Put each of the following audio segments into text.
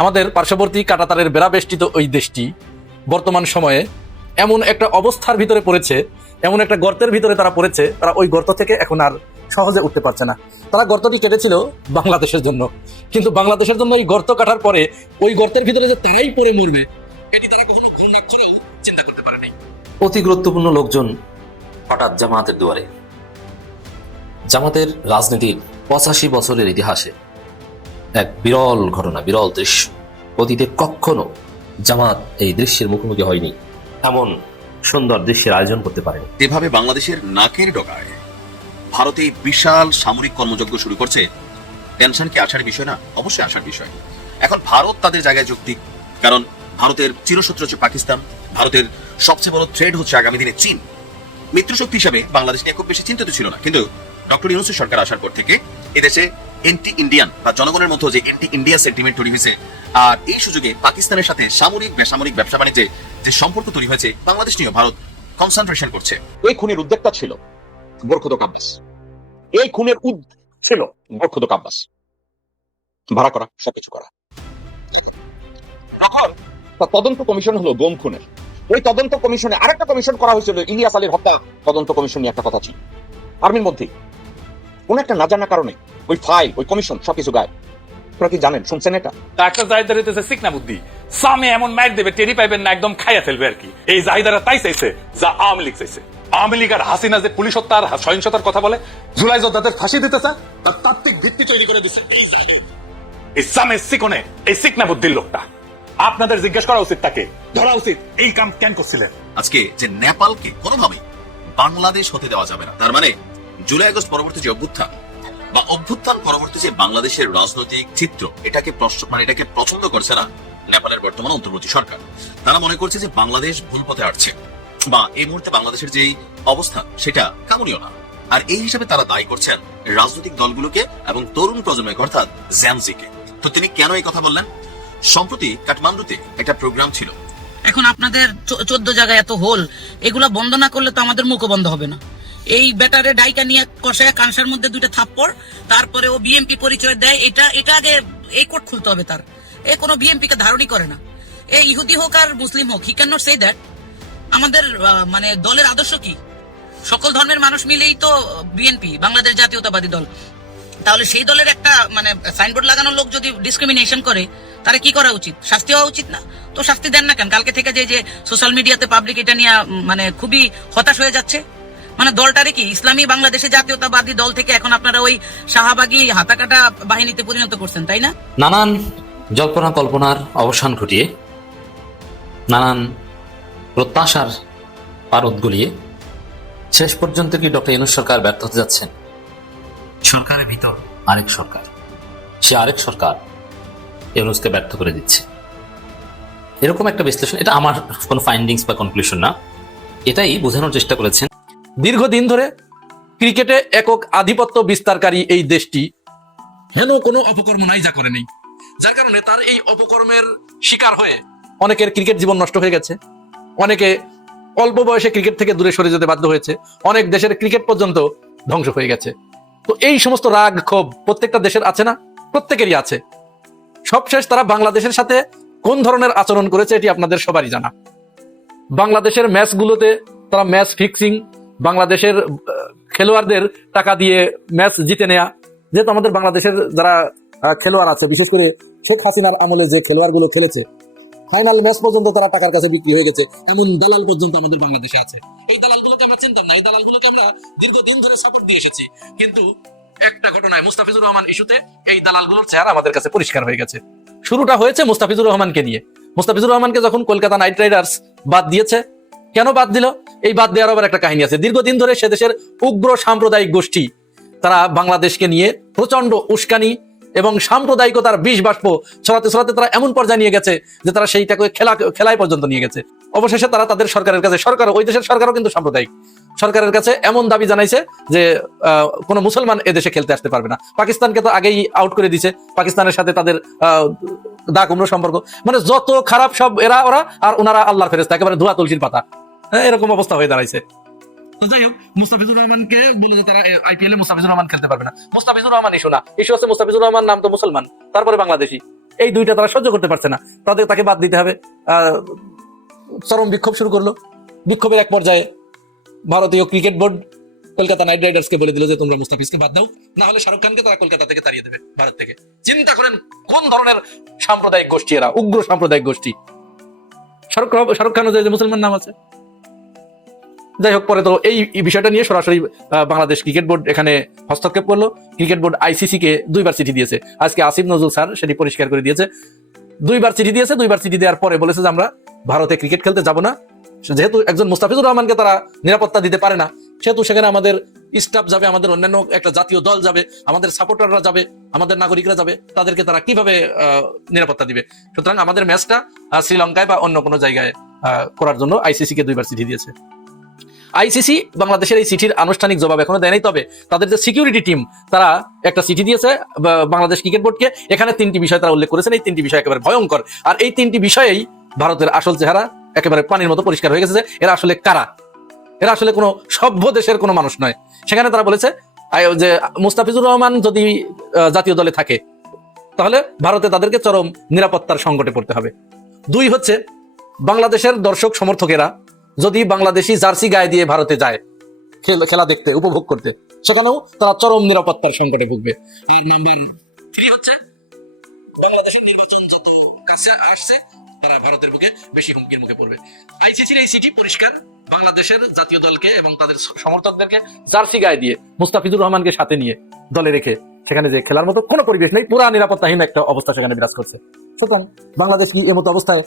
আমাদের পার্শ্ববর্তী কাঁটাতারের বেড়াবেষ্টিত ওই দেশটি বর্তমান সময়ে এমন একটা অবস্থার ভিতরে পড়েছে, এমন একটা গর্তের ভিতরে তারা পড়েছে, তারা ওই গর্ত থেকে এখন আর সহজে উঠতে পারছে না। তারা গর্তটি কেটেছিল বাংলাদেশের জন্য, কিন্তু বাংলাদেশের জন্য এই গর্ত কাটার পরে ওই গর্তের ভিতরে যে তারাই পড়ে মরবে, এটি তারা কখনো ঘুণাক্ষরেও চিন্তা করতে পারে নাই। অতি গুরুত্বপূর্ণ লোকজন হঠাৎ জামায়াতের দুয়ারে। জামাতের রাজনীতির 85 বছরের ইতিহাসে এক বিরল ঘটনা, বিরল দৃশ্য। অতীতে কখনো জামাত এই দৃশ্যের মুখোমুখি হয়নি, এমন সুন্দর দৃশ্যের আয়োজন করতে পারেন। যেভাবে বাংলাদেশের নাকের ডগায় ভারতে বিশাল সামরিক কর্মযজ্ঞ শুরু করছে, টেনশন কি আসার বিষয় না? অবশ্যই আসার বিষয়। এখন ভারত তাদের জায়গায় যৌক্তিক, কারণ ভারতের চিরশত্রু হচ্ছে পাকিস্তান, ভারতের সবচেয়ে বড় থ্রেড হচ্ছে আগামী দিনে চীন। মিত্রশক্তি হিসাবে বাংলাদেশ নিয়ে খুব বেশি চিন্তিত ছিল না, কিন্তু ডক্টর ইউনূসের সরকার আসার পর থেকে এদেশে এন্টি ইন্ডিয়ান বা জনগণের মধ্যে যে এন্টি ইন্ডিয়া সেন্টিমেন্ট তৈরি হয়েছে, আর এই সুযোগে পাকিস্তানের সাথে সামরিক বেসামরিক ব্যবসা বাণিজ্যে যে সম্পর্ক তৈরি হয়েছে, বাংলাদেশ নিয়ে ভারত কনসেন্ট্রেশন করছে। এই খুনের উদ্যোক্তা ছিল বরখুদক আব্বাস, এই খুনের ছিল বরখুদক আব্বাস, ভাড়া করা, সবকিছু করা। এখন তদন্ত কমিশন হলো বোম খুনের। ওই তদন্ত কমিশনে আরেকটা কমিশন করা হয়েছিল, ইলিয়াস আলীর হত্যা তদন্ত কমিশন নিয়ে একটা কথা ছিল। আর্মির মধ্যে কোন একটা না জানা কারণে ওই ফাইল, ওই কমিশন সবকিছু গায়েব। আপনারা কি জানেন, শুনছেন এটা? ডাক্তার জাহিদার হইতেছে সিকনা বুদ্ধি, সামনে এমন মাইর দেবে টেরি পাইবেন না, একদম খাইয়া ফেলবে আর কি। এই জাহিদারা তাই চাইছে যা আওয়ামী লীগ চাইছে। আওয়ামী লীগ আর হাসিনা যে পুলিশ হত্যা আর সহিংসতার কথা বলে, জুলাই যোদ্ধাদের ফাঁসি দিতেছে, তার তাত্ত্বিক ভিত্তি তৈরি করে দিচ্ছে এই সামে সিকনে, এই সিকনা বুদ্ধির লোকটা। আপনাদের জিজ্ঞেস করা উচিত, তাকে ধরা উচিত, এই কাম কেন করছিলেন। আজকে যে নেপালকে কোনোভাবে বাংলাদেশ হতে দেওয়া যাবে না, তার মানে জুলাই আগস্ট পরবর্তী যে অভ্যুত্থান বা অভ্যুত্থান পরবর্তী যে বাংলাদেশের রাজনৈতিক চিত্র, এটাকে এটাকে পছন্দ করছে না নেপালের বর্তমান অন্তর্বর্তী সরকার। তারা মনে করছে যে বাংলাদেশ ভুল পথে আসছে, বা এই মুহূর্তে বাংলাদেশের যে অবস্থান সেটা কামনীয় না। আর এই হিসাবে তারা দায়ী করছেন রাজনৈতিক দলগুলোকে এবং তরুণ প্রজন্মকে, অর্থাৎ জেনজিকে। তো তিনি কেন এই কথা বললেন? সম্প্রতি কাঠমান্ডুতে একটা প্রোগ্রাম ছিল। এখন আপনাদের 14 জায়গায় এত হোল, এগুলা বন্ধ না করলে তো আমাদের মুখ বন্ধ হবে না। এই ব্যাটারে ডাইকা নিয়ে কষায় কানসার মধ্যে 2টা থাপ্পড়, তারপরে ও বিএমপি পরিচয় দেয়, এটা আগে এই কোর্ট খুলতে হবে তার। এ কোনো বিএমপি কে ধারণই করে না। এই ইহুদি হোক আর মুসলিম হোক, he can not say that. আমাদের মানে দলের আদর্শ কি? সকল ধর্মের মানুষ মিলেই তো বিএনপি, বাংলাদেশ জাতীয়তাবাদী দল। তাহলে সেই দলের একটা মানে সাইনবোর্ড লাগানোর লোক যদি ডিসক্রিমিনেশন করে, তাহলে কি করা উচিত? শাস্তি হওয়া উচিত না? তো শাস্তি দেন না কেন? কালকে থেকে যে সোশ্যাল মিডিয়াতে পাবলিক এটা নিয়ে মানে খুবই হতাশ হয়ে যাচ্ছে। মানে দলটারে কি ইসলামী বাংলাদেশে জাতীয়তাবাদী দল থেকে এখন আপনারা ওই শাহবাগী হাতাকাটা বাহিনীতে পরিণত করছেন, তাই না? নানান জল্পনা কল্পনার অবসান ঘটিয়ে, নানান প্রত্যাশার পারদ গলিয়ে শেষ পর্যন্ত কি ডক্টর ইউনূস সরকার ব্যর্থ হতে যাচ্ছেন? সরকারের ভিতর আরেক সরকার, সে আরেক সরকার ইউনূসকে ব্যর্থ করে দিচ্ছে, এরকম একটা বিশ্লেষণ। এটা আমার কোনো ফাইন্ডিংস বা কনক্লুশন না, এটাই বোঝানোর চেষ্টা করেছেন। দীর্ঘদিন ধরে ক্রিকেটে একক আধিপত্য বিস্তারকারী এই দেশটি হেন কোনো অপকর্ম নাই যা করে নেই, যার কারণে তার এই অপকর্মের শিকার হয়ে অনেকের ক্রিকেট জীবন নষ্ট হয়ে গেছে, অনেকে অল্প বয়সে ক্রিকেট থেকে দূরে সরে যেতে বাধ্য হয়েছে, অনেক দেশের ক্রিকেট পর্যন্ত ধ্বংস হয়ে গেছে। তো এই সমস্ত রাগ ক্ষোভ প্রত্যেকটা দেশের আছে না? প্রত্যেকেরই আছে। সবশেষ তারা বাংলাদেশের সাথে কোন ধরনের আচরণ করেছে এটি আপনাদের সবারই জানা। বাংলাদেশের ম্যাচগুলোতে তারা ম্যাচ ফিক্সিং, বাংলাদেশের খেলোয়াড়দের টাকা দিয়ে ম্যাচ জিতে নেয়া। যেহেতু আমাদের বাংলাদেশের যারা খেলোয়াড় আছে, বিশেষ করে শেখ হাসিনার আমলে যে খেলোয়াড়গুলো খেলেছে, ফাইনাল ম্যাচ পর্যন্ত তারা টাকার কাছে বিক্রি হয়ে গেছে, এমন দালাল পর্যন্ত আমাদের বাংলাদেশে আছে। এই দালালগুলোকে আমরা চিনতাম না, এই দালালগুলোকে আমরা দীর্ঘদিন ধরে সাপোর্ট দিয়ে এসেছি, কিন্তু একটা ঘটনায় মুস্তাফিজুর রহমান ইস্যুতে এই দালালগুলোর চেহারা আমাদের কাছে পরিষ্কার হয়ে গেছে। শুরুটা হয়েছে মুস্তাফিজুর রহমানকে নিয়ে। মুস্তাফিজুর রহমানকে যখন কলকাতা নাইট রাইডার্স বাদ দিয়েছে, কেন বাদ দিল? এই বাদ দেওয়ার আবার একটা কাহিনী আছে। দীর্ঘদিন ধরে সে দেশের উগ্র সাম্প্রদায়িক গোষ্ঠী তারা বাংলাদেশকে নিয়ে প্রচন্ড উস্কানি এবং সাম্প্রদায়িকতার বিষ বাষ্প ছড়াতে ছড়াতে তারা এমন পর্যায়ে নিয়ে গেছে যে তারা সেইটাকে খেলায় পর্যন্ত নিয়ে গেছে। অবশেষে তারা তাদের সরকারের কাছে, ওই দেশের সরকারও কিন্তু সাম্প্রদায়িক, সরকারের কাছে এমন দাবি জানাইছে যে কোনো মুসলমান এদেশে খেলতে আসতে পারবে না। পাকিস্তানকে তো আগেই আউট করে দিছে, পাকিস্তানের সাথে তাদের দা কুমড়ো সম্পর্ক। মানে যত খারাপ সব ওরা, আর ওনারা আল্লাহর ফেরেশতা, একেবারে ধোয়া তুলসীর পাতা। এরকম অবস্থা হয়ে দাঁড়াইছে। যাই হোক, মুস্তাফিজুর রহমানকে বলে যে তারা আইপিএল এ মুস্তাফিজুর রহমান খেলতে পারবে না। মুস্তাফিজুর রহমান ইস্যু না, ইস্যু হচ্ছে মুস্তাফিজুর রহমান নাম তো মুসলমান, তারপরে বাংলাদেশি। এই দুইটা তারা সহ্য করতে পারছে না, তাকে বাদ দিতে হবে। চরম বিক্ষোভ শুরু করলো। বিক্ষোভের এক পর্যায়ে ভারতীয় ক্রিকেট বোর্ড কলকাতা নাইট রাইডার্সকে বলে দিল যে তোমরা মুস্তাফিজকে বাদ দাও, না হলে শাহরুখ খানকে তারা কলকাতা থেকে তাড়িয়ে দেবে, ভারত থেকে। চিন্তা করেন কোন ধরনের সাম্প্রদায়িক গোষ্ঠী এরা, উগ্র সাম্প্রদায়িক গোষ্ঠী। শাহরুখ খান যে মুসলমান নাম আছে। যাই হোক, পরে তো এই বিষয়টা নিয়ে সরাসরি বাংলাদেশ ক্রিকেট বোর্ড এখানে হস্তক্ষেপ করলো। ক্রিকেট বোর্ড আইসিসি কে 2বার চিঠি দিয়েছে। আজকে আসিফ নজরুল স্যার সেটি পরিষ্কার করে দিয়েছে। 2বার চিঠি দিয়েছে। 2বার চিঠি দেওয়ার পরে বলেছে যে আমরা ভারতে ক্রিকেট খেলতে যাব না। যেহেতু একজন মুস্তাফিজুর রহমানকে তারা নিরাপত্তা দিতে পারে না, সেহেতু সেখানে আমাদের স্টাফ যাবে, আমাদের অন্যান্য একটা জাতীয় দল যাবে, আমাদের সাপোর্টাররা যাবে, আমাদের নাগরিকরা যাবে, তাদেরকে তারা কিভাবে নিরাপত্তা দিবে? সুতরাং আমাদের ম্যাচটা শ্রীলঙ্কায় বা অন্য কোনো জায়গায় করার জন্য আইসিসি কে 2বার চিঠি দিয়েছে। আইসিসি বাংলাদেশের এই চিঠির আনুষ্ঠানিক জবাব এখনো দেয় নাই। তবে তাদের যে সিকিউরিটি টিম, তারা একটা চিঠি দিয়েছে বাংলাদেশ ক্রিকেট বোর্ডকে। এখানে 3টি বিষয় তারা উল্লেখ করেছেন। এই 3টি বিষয় একেবারে ভয়ঙ্কর। আর এই 3টি বিষয়েই ভারতের আসল চেহারা একেবারে পানির মতো পরিষ্কার হয়ে গেছে যে এরা আসলে কারা। এরা আসলে কোনো সভ্য দেশের কোনো মানুষ নয়। সেখানে তারা বলেছে যে মুস্তাফিজুর রহমান যদি জাতীয় দলে থাকে তাহলে ভারতে তাদেরকে চরম নিরাপত্তার সংকটে পড়তে হবে। 2 হচ্ছে বাংলাদেশের দর্শক সমর্থকেরা যদি বাংলাদেশি জার্সি গায়ে দিয়ে ভারতে যায় খেলা দেখতে, উপভোগ করতে, সেখানেও তারা চরম নিরাপত্তার সংকটে ভুগবে। আর নাম্বার 3 হচ্ছে বাংলাদেশের নির্বাচন যত কাছে আসছে তারা ভারতের বুকে বেশি হুমকির মুখে পড়বে। আইসিসির এই চিঠি পরিষ্কার বাংলাদেশের জাতীয় দলকে এবং তাদের সমর্থকদেরকে জার্সি গায়ে দিয়ে মুস্তাফিজুর রহমানকে সাথে নিয়ে দলে রেখে সেখানে যে খেলার মতো কোনো পরিবেশ নেই, পুরা নিরাপত্তাহীন একটা অবস্থা সেখানে বিরাজ করছে। সুতরাং বাংলাদেশ কি এমতো অবস্থায়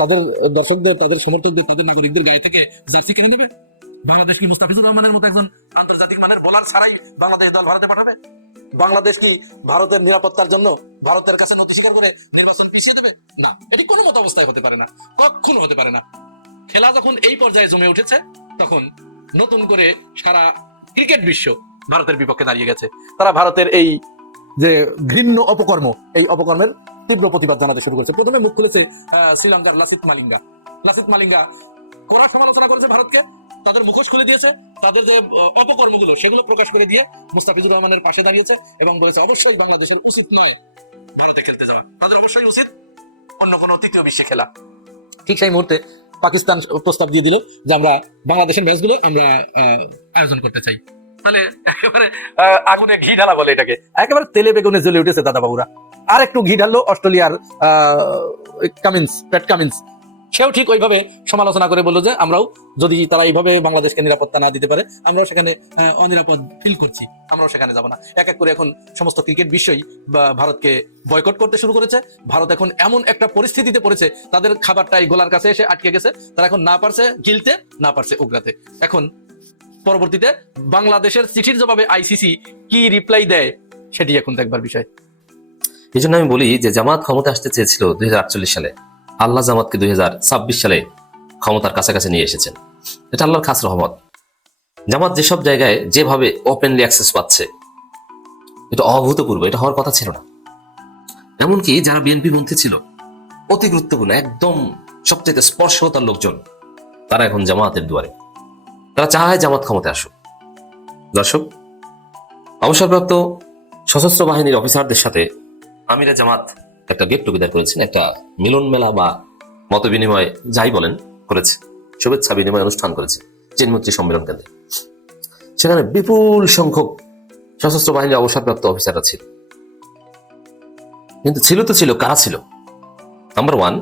তাদের দর্শকদের, তাদের সমর্থকদের, তাদের নাগরিকদের গায়ে থেকে জার্সি কিনে নেবে? বাংলাদেশ কি মুস্তাফিজুর রহমানের মতো একজন আন্তর্জাতিক মানের বোলার ছাড়াই বাংলাদেশ দল ভারতে পাঠাবে? বাংলাদেশ কি ভারতের নিরাপত্তার জন্য ভারতের কাছে নথি স্বীকার করে নির্বাচন পিছিয়ে দেবে? না, এটি কোনো মতো অবস্থায় হতে পারে না, কখনো হতে পারে না। খেলা যখন এই পর্যায়ে জমে উঠেছে তখন নতুন করে সারা ক্রিকেট বিশ্ব ভারতের বিপক্ষে দাঁড়িয়ে গেছে। তারা ভারতের এই যে ঘৃণ্য অপকর্ম, এই অপকর্মের তীব্র প্রতিবাদ জানাতে শুরু করেছে। প্রথমে মুখ খুলেছে শ্রীলঙ্কার লাসিথ মালিঙ্গা কড়া সমালোচনা করেছে ভারতকে, তাদের মুখোশ খুলে দিয়েছে, তাদের যে অপকর্মগুলো সেগুলো প্রকাশ করে দিয়ে মুস্তাফিজুর রহমানের পাশে দাঁড়িয়েছে এবং বলেছে অবশ্যই বাংলাদেশের উচিত নয় ভারতে খেলতে যাওয়া, তাদের অবশ্যই উচিত অন্য কোনো তৃতীয় বিশ্বে খেলা। ঠিক সেই মুহূর্তে পাকিস্তান প্রস্তাব দিয়ে দিল যে আমরা বাংলাদেশের ম্যাচগুলো আমরা আয়োজন করতে চাই। তাহলে একেবারে আগুনে ঘি ঢালা বলে এটাকে, একেবারে তেলে বেগুনে জ্বলে উঠেছে দাদা বাবুরা। আর একটু ঘি ঢাললো অস্ট্রেলিয়ার প্যাট কামিন্স, সেও ঠিক ওইভাবে সমালোচনা করে বললো যে আমরাও যদি তারা এইভাবে বাংলাদেশকে নিরাপত্তা না দিতে পারে আমরাও সেখানে অনিরাপদ ফিল করছি, আমরাও সেখানে যাব না। এক এক করে এখন সমস্ত ক্রিকেট বিশ্বই ভারতকে বয়কট করতে শুরু করেছে। ভারত এখন এমন একটা পরিস্থিতিতে পড়েছে, তাদের খাবারটা এই গোলার কাছে এসে আটকে গেছে, তারা এখন না পারছে গিলতে, না পারছে উগরাতে। এখন পরবর্তীতে বাংলাদেশের চিঠির জবাবে আইসিসি কি রিপ্লাই দেয় সেটি এখন দেখবার বিষয়। এই জন্য আমি বলি যে জামাত ক্ষমতা আসতে চেয়েছিল 2048 সালে, আল্লাহ জামাতকে 2026 সালে ক্ষমতার কাছাকাছি নিয়ে এসেছেন। এটা আল্লাহর খাস রহমত। জামাত যেসব জায়গায় যেভাবে ওপেনলি অ্যাক্সেস পাচ্ছে এটা অভূতপূর্ব, এটা হওয়ার কথা ছিল না। এমনকি যারা বিএনপি মন্ত্রী ছিল, অতি গুরুত্বপূর্ণ একদম সবচেয়ে স্পর্শতার লোকজন, তারা এখন জামাতের দুয়ারে, তারা চায় জামাত ক্ষমতায় আসুক। দর্শক, অবসরপ্রাপ্ত সশস্ত্র বাহিনীর অফিসারদের সাথে আমিরা জামাত একটা গেট টুগেদার করেছেন, একটা মিলন মেলা বা মত বিনিময় যাই বলেন করেছে, শুভেচ্ছা বিনিময় অনুষ্ঠান করেছে চিনমন্ত্রী সম্মেলন কেন্দ্রে। সেখানে বিপুল সংখ্যক সশস্ত্র বাহিনীর অবসরপ্রাপ্ত অফিসাররা ছিল। কিন্তু ছিল কারা ছিল? নাম্বার 1,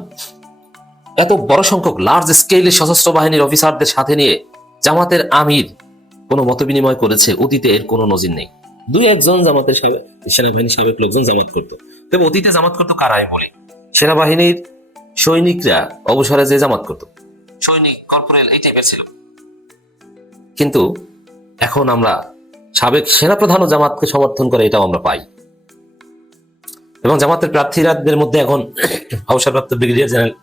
এত বড় সংখ্যক লার্জ স্কেলে সশস্ত্র বাহিনীর অফিসারদের সাথে নিয়ে জামাতের আমির কোন মত বিনিময় করেছে অতীতে এর কোনো নজির নেই। 2-1 জামাতের সেনাবাহিনীর সাবেক লোকজন জামাত করতো, তবে অতীতে জামাত করতো কারা আমি বলি। সেনাবাহিনীর সৈনিকরা অবসরে যে জামাত করতো, সৈনিক, কর্পোরেল এই টাইপের ছিল। কিন্তু এখন আমরা সাবেক সেনাপ্রধানও জামাতকে সমর্থন করে, এটাও আমরা পাই। এবং জামাতের প্রার্থীদের মধ্যে এখন অবসরপ্রাপ্ত ব্রিগেডিয়ার জেনারেল,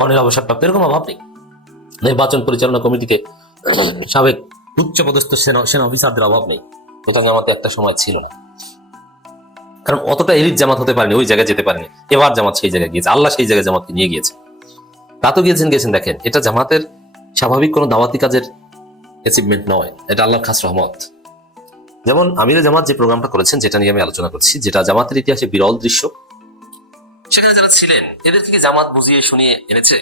কর্নেল অবসরপ্রাপ্ত এরকম অভাব নেই। নির্বাচন পরিচালনা কমিটিকে সাবেক উচ্চপদস্থ সেনা অফিসারদের অভাব নেই। সুতরাং জামাতে একটা সময় ছিল না, কারণ অতটা এলিট জামাত হতে পারেনি, ওই জায়গায় যেতে পারেনি। এবার জামাত সেই জায়গায় গিয়েছে, আল্লাহ সেই জায়গায় জামাতকে নিয়ে গিয়েছে। তা তো গিয়েছেন দেখেন, এটা জামাতের স্বাভাবিক কোনো দাওয়াতি কাজের অ্যাচিভমেন্ট নয়, এটা আল্লাহর খাস রহমত। যেমন আমিরে জামাত যে প্রোগ্রামটা করেছেন, যেটা নিয়ে আমি আলোচনা করছি, যেটা জামাতের ইতিহাসে বিরল দৃশ্য, সেখানে যারা ছিলেন এদের থেকে জামাত বুঝিয়ে শুনিয়ে এনেছে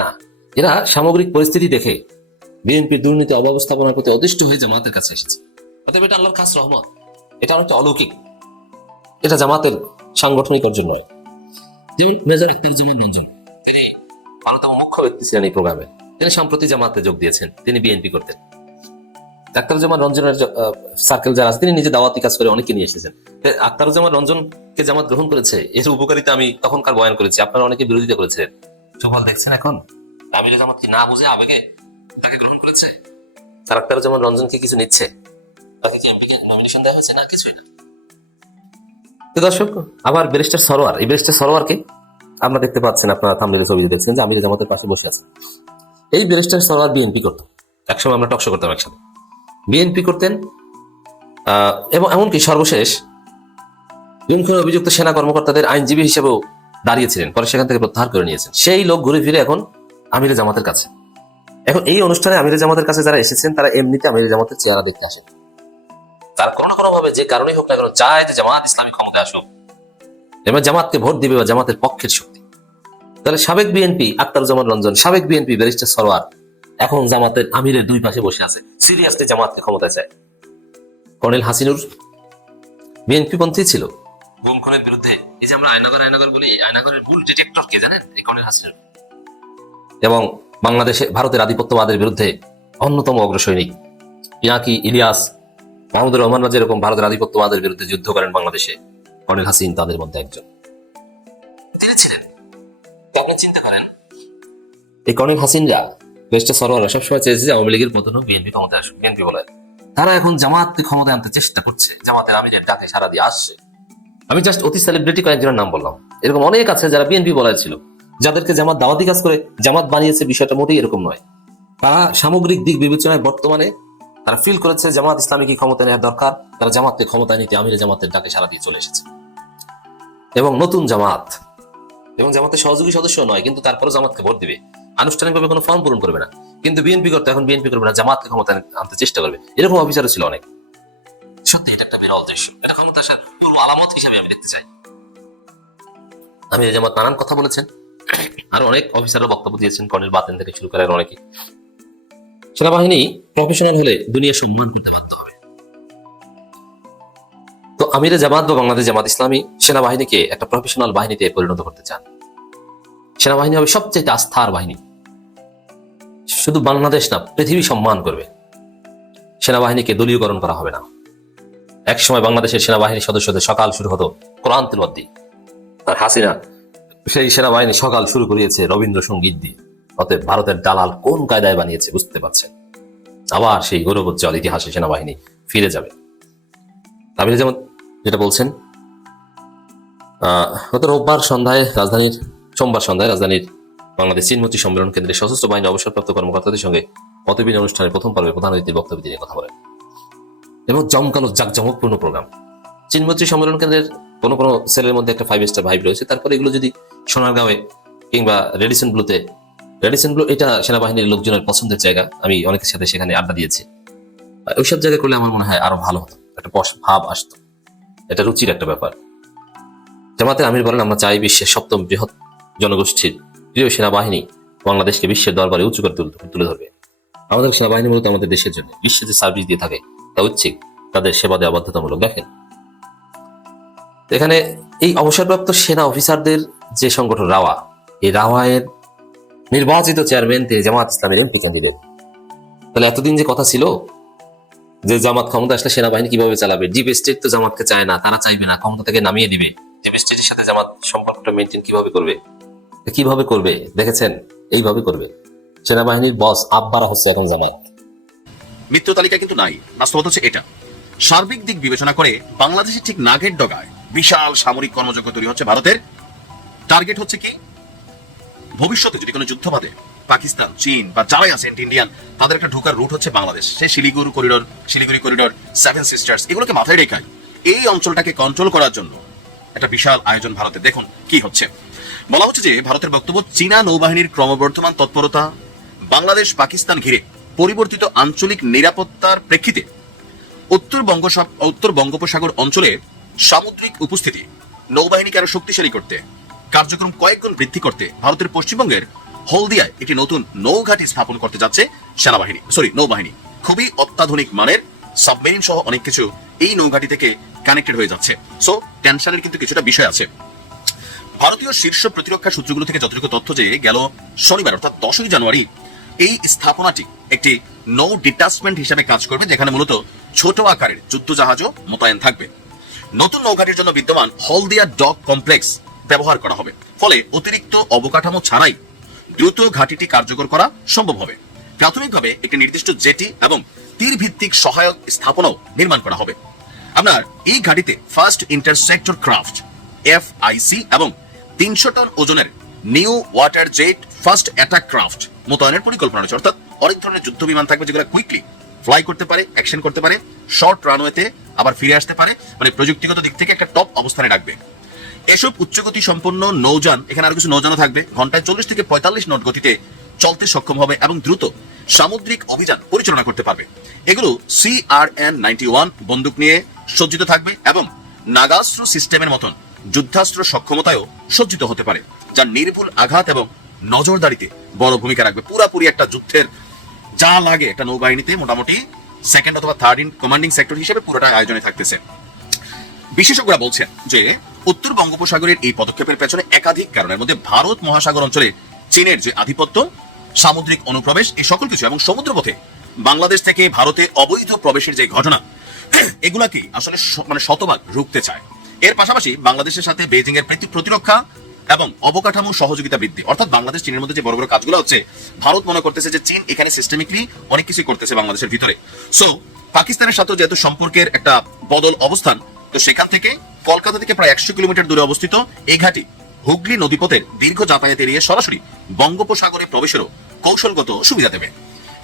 না, এরা সামগ্রিক পরিস্থিতি দেখে বিএনপির দুর্নীতি অব্যবস্থাপনার প্রতি অতিষ্ঠ হয়ে জামাতের কাছে এসেছে। অতএব এটা আল্লাহর খাস রহমত, এটা অনেকটা অলৌকিক, এটা জামাতের সাংগঠনিক অর্জন নয়। যেমন মেজর ইখতিয়ারুজ্জামান রঞ্জন, তিনি অন্যতম মুখ্য ব্যক্তি ছিলেন এই প্রোগ্রামে। তিনি সম্প্রতি জামাতে যোগ দিয়েছেন, তিনি বিএনপি করতেন। আখতারুজ্জামান রঞ্জনের সার্কেল যারা আছে তিনি নিজে দাওয়াতি কাজ করে অনেকে নিয়ে এসেছেন। আখতারুজ্জামান রঞ্জনকে জামাত গ্রহণ করেছে, এর উপকারিতা আমি তখনকার বয়ান করেছি, আপনারা অনেকে বিরোধিতা করেছিলেন। সফল দেখছেন এখন আমিরে জামাত কি না বুঝে আবেগে তাকে গ্রহণ করেছে? স্যার আখতারুজ্জামান রঞ্জনকে কিছু নিচ্ছে, তাকে কি এমপিকে নমিনেশন দেওয়া হয়েছে? না, কিছুই না। তো দর্শক, আবার ব্যারিস্টার সরোয়ার, এই ব্যারিস্টার সরোয়ারকে আমরা দেখতে পাচ্ছেন, আপনারা থাম্বনেলে ছবিতে দেখছেন যে আমিরে জামাতের পাশে বসে আছে। এই ব্যারিস্টার সরোয়ার বিএনপি করতেন, একসময় আমরা টকশো করতাম একসাথে, বিএনপি করতেন। এবং এমনকি সর্বশেষ গুম খুনে অভিযুক্ত সেনা কর্মকর্তাদের আইনজীবী হিসেবেও দাঁড়িয়েছিলেন, পরে সেখান থেকে প্রত্যাহার করে নিয়েছেন। সেই লোক ঘুরে ফিরে এখন আমিরে জামাতের কাছে। এখন এই অনুষ্ঠানে আমিরে জামাতের কাছে যারা এসেছেন তারা এমনিতে আমিরে জামাতের চেহারা দেখতে আসেন, তারা কোনো কোনো ভাবে যে কারণেই হোক না কেন চায় যে জামাত ইসলামী ক্ষমতায় আসুক, এবার জামাতকে ভোট দিবে বা জামাতের পক্ষের শক্তি। তাহলে সাবেক বিএনপি আখতারুজ্জামান রঞ্জন, সাবেক বিএনপি ব্যারিস্টার সরোয়ার এখন জামাতের আমিরের দুই পাশে বসে আছে, সিরিয়াসলি জামাতকে ক্ষমতায় চায়। কর্নেল হাসিনুর বিএনপি পন্থী ছিল, গুম খুনের বিরুদ্ধে এই যে আমরা আয়নাগর বলি, এই আয়নাগরের ভুল ডিটেক্টর কে জানেন? এই কর্নেল হাসিনুর। এবং বাংলাদেশে ভারতের আধিপত্যবাদের বিরুদ্ধে অন্যতম অগ্রসৈনিক পিনাকি, ইলিয়াস, মাহমুদুর রহমানরা যেরকম ভারতের আধিপত্যবাদের বিরুদ্ধে যুদ্ধ করেন বাংলাদেশে, কর্নেল হাসিন তাদের মধ্যে একজন। তিনি ছিলেন, আপনি চিন্তা করেন এই কর্নেল হাসিনরা, ব্যারিস্টার সরোয়াররা সবসময় চেয়েছে যে আওয়ামী লীগের পতন হোক, বিএনপি ক্ষমতায় আসুক। বিএনপি বলে তারা এখন জামাতকে ক্ষমতায় আনতে চেষ্টা করছে, জামাতের আমিরের ডাকে সারা দিয়ে আসছে। আমি জাস্ট অতি সেলিব্রিটি কয়েকজনের নাম বললাম, এরকম অনেক আছে যারা বিএনপি বলার ছিল, যাদেরকে জামাত দাওয়াতি কাজ করে জামাত বানিয়েছে। বিষয়টা মোটেই এরকম নয়। তারা সামগ্রিক দিক বিবেচনায় বর্তমানে তারা ফিল করেছে জামাত ইসলামীকে ক্ষমতা নেওয়ার দরকার, তারা জামাতকে ক্ষমতায় নিতে আমিরে জামাতের ডাকে সারা দিয়ে চলে এসেছে। এবং নতুন জামাত এবং জামাতের সহযোগী সদস্য নয়, কিন্তু তারপরে জামাতকে ভোট দিবে, আনুষ্ঠানিকভাবে কোনো ফর্ম পূরণ করবে না, কিন্তু বিএনপি করতে এখন বিএনপি করবে না, জামাতকে ক্ষমতায় আনতে চেষ্টা করবে। এরকম অফিসারও ছিল অনেক। সত্যি এটা একটা বিরল দৃশ্য, এটা ক্ষমতা আসার পূর্ব আলামত হিসেবে আমি দেখতে চাই। আমিরে জামাত নানান কথা বলেছেন, আরো অনেক অফিসাররা বক্তব্য দিয়েছেন, কর্নেল বাতেন থেকে শুরু করে অনেকে। সেনাবাহিনী প্রফেশনাল হলে দুনিয়া সম্মান করতে বাধ্য হবে। তো আমিরে জামাত বা বাংলাদেশ জামাত ইসলামী সেনাবাহিনীকে একটা প্রফেশনাল বাহিনীতে পরিণত করতে চান। সেনাবাহিনী হবে সবচেয়ে আস্থার বাহিনী, শুধু বাংলাদেশ না পৃথিবী সম্মান করবে। সেনাবাহিনীকে দলীয়করণ করা হবে না। একসময় বাংলাদেশের সেনাবাহিনীর সদস্যদের সকাল শুরু হতো কোরআন তিলাওয়াত দিয়ে, আর হাসিনা সেই সেনাবাহিনী সকাল শুরু করিয়েছে রবীন্দ্রসঙ্গীত দিয়ে। অতএব ভারতের দালাল কোন কায়দায় বানিয়েছে বুঝতে পারছেন। আবার সেই গৌরবোজ্জ্বল ইতিহাসে সেনাবাহিনী ফিরে যাবে। আমিরে যেমন যেটা বলছেন, গত সোমবার সন্ধ্যায় রাজধানীর বাংলাদেশ চিনমতি সম্মেলন কেন্দ্রে সশস্ত্র বাহিনী অবসরপ্রাপ্ত কর্মকর্তাদের সঙ্গে মতবিনিময় অনুষ্ঠানের প্রথম পর্বে প্রধান অতিথির বক্তব্য দিয়ে কথা বলেন। এবং জমকালো জাঁকজমকপূর্ণ প্রোগ্রাম। চিনমতি সম্মেলন কেন্দ্রের কোনো কোনো সেলের মধ্যে একটা 5 স্টার ভাইব রয়েছে। তারপরে এগুলো যদি সোনারগাঁওয়ে কিংবা রেডিসন ব্লু, এটা সেনাবাহিনীর লোকজনের পছন্দের জায়গা, আমি অনেকের সাথে সেখানে আড্ডা দিয়েছি। ওইসব জায়গায় করলে আমার মনে হয় আরো ভালো হতো, একটা ভাব আসতো, এটা রুচির একটা ব্যাপার। জামাতের আমির বলেন, আমরা চাই বিশ্বের 7ম বৃহৎ জনগোষ্ঠীর প্রিয় সেনাবাহিনী বাংলাদেশকে বিশ্বের দরবারে উঁচু করে তুলে ধরবে। আমাদের সেনাবাহিনী মূলত আমাদের দেশের জন্য, বিশ্বে যে সার্ভিস দিয়ে থাকে তা ঐচ্ছিক, তাদের সেবা দেওয়া বাধ্যতামূলক। দেখেন এখানে এই অবসরপ্রাপ্ত সেনা অফিসারদের যে সংগঠন রাওয়া, এই রাওয়ায়ের নির্বাচিত চেয়ারম্যান তিনি জামাত ইসলামের এমপি ক্যান্ডিডেট। তাহলে এতদিন যে কথা ছিল যে জামাত ক্ষমতা আসলে সেনাবাহিনী কিভাবে চালাবে, ডিপ স্টেট তো জামাতকে চায় না, তারা চাইবে না, ক্ষমতা থেকে নামিয়ে দিবে। ডিপ স্টেটের সাথে জামাত সম্পর্কটা মেনটেন কিভাবে করবে দেখেছেন? এইভাবে করবে। সেনাবাহিনীর বস আব্বারা হচ্ছে এখন জামাত। মৃত্যু তালিকা কিন্তু নাই, বাস্তবতা হচ্ছে এটা। সার্বিক দিক বিবেচনা করে বাংলাদেশের ঠিক নাগের ডগায় বিশাল সামরিক কর্মযজ্ঞ তৈরি হচ্ছে ভারতের। টার্গেট হচ্ছে কি, ভবিষ্যতে যদি কোনো যুদ্ধ বাঁধে পাকিস্তান, চীন বা যারাই আছে ইন্ডিয়ান, তাদের একটা ঢোকার রুট হচ্ছে বাংলাদেশ। সে শিলিগুড়ি করিডোর, 7 সিস্টার্স, এগুলোকে মাথায় রেখায় এই অঞ্চলটাকে কন্ট্রোল করার জন্য একটা বিশাল আয়োজন ভারতে। দেখুন কি হচ্ছে। বলা হচ্ছে যে ভারতের বক্তব্য, চীনা নৌবাহিনীর ক্রমবর্ধমান তৎপরতা, বাংলাদেশ পাকিস্তান ঘিরে পরিবর্তিত আঞ্চলিক নিরাপত্তার প্রেক্ষিতে উত্তর বঙ্গোপসাগর অঞ্চলে সামুদ্রিক উপস্থিতি নৌবাহিনীকে আরো শক্তিশালী করতে কার্যক্রম কয়েক গুণ বৃদ্ধি করতে ভারতের পশ্চিমবঙ্গের হলদিয়ায় একটি নতুন নৌঘাঁটি স্থাপন করতে যাচ্ছে নৌবাহিনী। খুবই অত্যাধুনিক মানের সাবমেরিন সহ অনেক কিছু এই নৌঘাঁটি থেকে কানেক্টেড হয়ে যাচ্ছে। সো টেনশনের কিন্তু কিছুটা বিষয় আছে। ভারতীয় শীর্ষ প্রতিরক্ষা সূত্রগুলো থেকে যতটুকু তথ্য যে গেল শনিবার অর্থাৎ 10ই জানুয়ারি এই স্থাপনাটি একটি নৌ ডিটাচমেন্ট হিসেবে কাজ করবে, যেখানে মূলত ছোট আকারের যুদ্ধ জাহাজও মোতায়েন থাকবে। নতুন নৌঘাটির জন্য বিদ্যমান হলদিয়া ডক কমপ্লেক্স ব্যবহার করা হবে, ফলে অতিরিক্ত অবকাঠামো ছাড়াই দ্রুত ঘাটিটি কার্যকর করা সম্ভব হবে। প্রাথমিকভাবে একটি নির্দিষ্ট জেটি এবং তীর ভিত্তিক সহায়ক স্থাপনাও নির্মাণ করা হবে। আপনার এই ঘাটিতে ফার্স্ট ইন্টারসেক্টর ক্রাফট FIC এবং 300 টন ওজনের new water jet first attack craft মোতায়েনের পরিকল্পনা রয়েছে। অর্থাৎ অনেক ধরনের যুদ্ধ বিমান থাকবে যেগুলো কুইকলি ফ্লাই করতে পারে, অ্যাকশন করতে পারে, শর্ট রানওয়েতে আবার ফিরে আসতে পারে, মানে প্রযুক্তিগত দিক থেকে একটা টপ অবস্থানে রাখবে। এসব উচ্চগতি সম্পন্ন নৌযান, এখানে আরো কিছু নৌযানও থাকবে, ঘন্টায় 40 থেকে 45 নট গতিতে চলতে সক্ষম হবে এবং দ্রুত সামুদ্রিক অভিযান পরিচালনা করতে পারবে। এগুলো CRN-91 বন্দুক নিয়ে সজ্জিত থাকবে এবং নাগাস্ত্র সিস্টেমের মতন যুদ্ধাস্ত্র সক্ষমতায়ও সজ্জিত হতে পারে, যা নির্ভুল আঘাত এবং নজরদারিতে বড় ভূমিকা রাখবে। পুরাপুরি একটা যুদ্ধের যা লাগে একটা নৌবাহিনীতে মোটামুটি সেকেন্ড অথবা থার্ড ইন কমান্ডিং সেক্টর হিসেবে পুরোটা আয়োজনে থাকতেছে। বিশেষজ্ঞরা বলছেন যে উত্তর বঙ্গোপসাগরের এই পদক্ষেপের পেছনে একাধিক কারণের মধ্যে ভারত মহাসাগর অঞ্চলে চীনের যে আধিপত্য, সামুদ্রিক অনুপ্রবেশ, এই সকল কিছু এবং সমুদ্রপথে বাংলাদেশ থেকে ভারতে অবৈধ প্রবেশের যে ঘটনা, এগুলাকে আসলে শতভাগ রুখতে চায়। এর পাশাপাশি বাংলাদেশের সাথে বেজিং এর প্রতিরক্ষা এবং অবকাঠামো সহযোগিতা বৃদ্ধি, অর্থাৎ বাংলাদেশ চীনের মধ্যে যে বড় বড় কাজগুলো হচ্ছে, ভারত মনে করতেছে যে চীন এখানে সিস্টেমিকলি অনেক কিছু করতেছে বাংলাদেশের ভিতরে। সো পাকিস্তানের সাথে যেহেতু সম্পর্কের একটা বদল অবস্থান, তো সেখান থেকে কলকাতা থেকে প্রায় 100 কিলোমিটার দূরে অবস্থিত এই ঘাঁটি হুগলি নদীপথের দীর্ঘ যাতায়াত এড়িয়ে সরাসরি বঙ্গোপসাগরে প্রবেশেরও কৌশলগত সুবিধা দেবে।